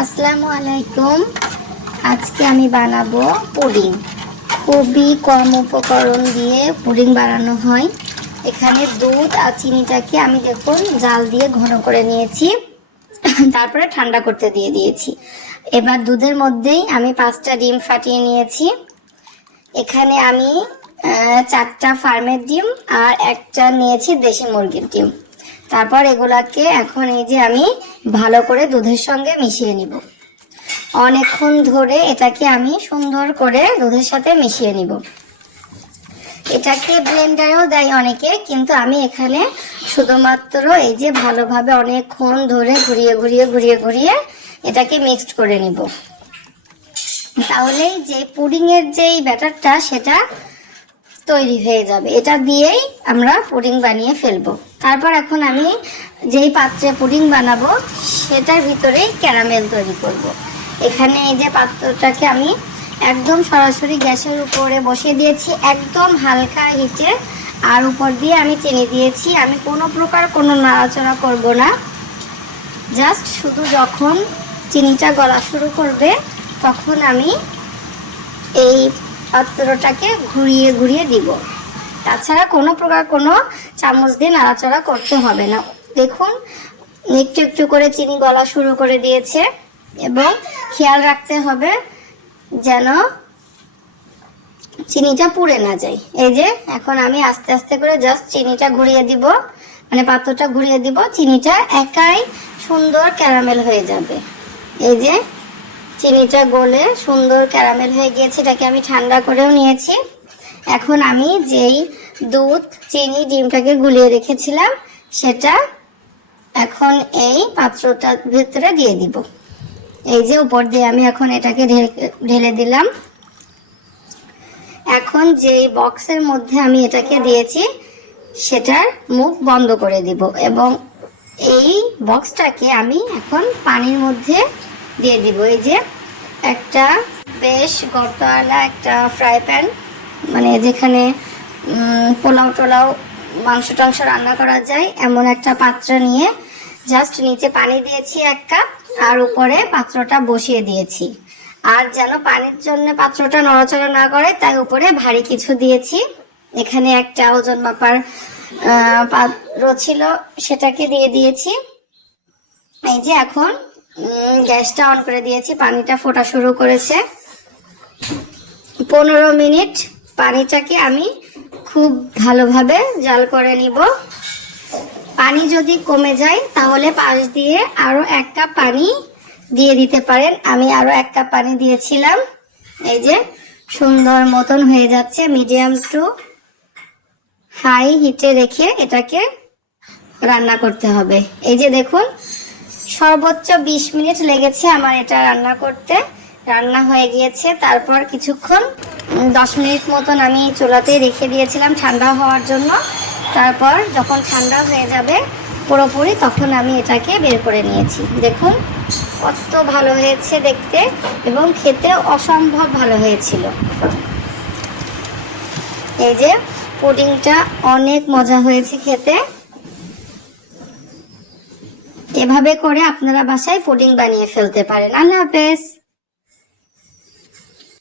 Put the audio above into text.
আসসালামু আলাইকুম। আজকে আমি বানাবো পুডিং। খুবই কম উপকরণ দিয়ে পুডিং বানানো হয়। এখানে দুধ আর চিনিটাকে আমি দেখুন জাল দিয়ে ঘন করে নিয়েছি, তারপরে ঠান্ডা করতে দিয়ে দিয়েছি। এবার দুধের মধ্যেই আমি 5টা ডিম ফাটিয়ে নিয়েছি। এখানে আমি 4টা ফার্মের ডিম আর একটা নিয়েছি দেশি মুরগির ডিম। তারপর এগুলাকে এখন এই যে আমি ভালো করে দুধের সঙ্গে মিশিয়ে নিব। অনেকক্ষণ ধরে এটাকে আমি সুন্দর করে দুধের সাথে মিশিয়ে নিব। এটাকে ব্লেন্ডারেও দেয় অনেকে, কিন্তু আমি এখানে শুধুমাত্র এই যে ভালোভাবে অনেকক্ষণ ধরে ঘুরিয়ে এটাকে মিক্সড করে নিব। তাহলেই যে পুডিংয়ের যেই ব্যাটারটা সেটা তৈরি হয়ে যাবে। এটা দিয়েই আমরা পুডিং বানিয়ে ফেলবো। তারপর এখন আমি যেই পাত্রে পুডিং বানাবো সেটার ভিতরেই ক্যারামেল তৈরি করব। এখানে এই যে পাত্রটাকে আমি একদম সরাসরি গ্যাসের উপরে বসিয়ে দিয়েছি, একদম হালকা হিটে। আর উপর দিয়ে আমি চিনি দিয়েছি। আমি কোনো প্রকার কোনো নাড়াচাড়া করব না। জাস্ট শুধু যখন চিনিটা গলা শুরু করবে তখন আমি এই পাত্রটাকে ঘুরিয়ে দিব। তাছাড়া কোনো প্রকার কোনো চামচ দিয়ে নাড়াচাড়া করতে হবে না। দেখুন একটু একটু করে চিনি গলা শুরু করে দিয়েছে, এবং খেয়াল রাখতে হবে যেন চিনিটা পুড়ে না যায়। এই যে এখন আমি আস্তে আস্তে করে জাস্ট চিনিটা ঘুরিয়ে দিব, মানে পাত্রটা ঘুরিয়ে দিব। চিনিটা একাই সুন্দর ক্যারামেল হয়ে যাবে। এই যে চিনিটা গলে সুন্দর ক্যারামেল হয়ে গিয়েছে। এটাকে আমি ঠান্ডা করেও নিয়েছি। এখন আমি যেই দুধ চিনি ডিমটাকে গুলিয়ে রেখেছিলাম সেটা এখন এই পাত্রটার ভিতরে দিয়ে দিব। এই যে উপর দিয়ে আমি এখন এটাকে ঢেলে দিলাম। এখন যেই বক্সের মধ্যে আমি এটাকে দিয়েছি সেটার মুখ বন্ধ করে দিব, এবং এই বক্সটাকে আমি এখন পানির মধ্যে দিয়ে দিব। এই যে একটা বেশ গর্তওয়ালা একটা ফ্রাই প্যান, মানে যেখানে পোলাও টোলাও মাংস টাংস রান্না করা যায় এমন একটা পাত্র নিয়ে জাস্ট নিচে পানি দিয়েছি 1 কাপ, আর উপরে পাত্রটা বসিয়ে দিয়েছি। আর যেন পানির জন্য পাত্রটা নড়াচড়া না করে তাই উপরে ভারী কিছু দিয়েছি। এখানে একটা ওজন মাপার পাত্র ছিল, সেটাকে দিয়ে দিয়েছি। এই যে এখন গ্যাসটা অন করে দিয়েছি, পানিটা ফোটা শুরু করেছে। 15 মিনিট পানিটাকে আমি খুব ভালোভাবে জাল করে নিব। পানি যদি কমে যায় তাহলে পাশ দিয়ে আরো 1 কাপ পানি দিয়ে দিতে পারেন। আমি আরো 1 কাপ পানি দিয়েছিলাম। এই যে সুন্দর মতন হয়ে যাচ্ছে। মিডিয়াম টু হাই হিটে রেখে এটাকে রান্না করতে হবে। এই যে দেখুন সর্বোচ্চ 20 মিনিট লেগেছে আমার এটা রান্না করতে। রান্না হয়ে গিয়েছে। তারপর কিছুক্ষণ 10 মিনিট মতন আমি চুলাতেই রেখে দিয়েছিলাম ঠান্ডা হওয়ার জন্য। তারপর যখন ঠান্ডা হয়ে যাবে পুরোপুরি তখন আমি এটাকে বের করে নিয়েছি। দেখুন কত ভালো হয়েছে দেখতে, এবং খেতে অসম্ভব ভালো হয়েছিল। এই যে পুডিংটা অনেক মজা হয়েছে খেতে। এভাবে করে আপনারা বাসায় পুডিং বানিয়ে ফেলতে পারেন। আল্লাহ হাফেজ।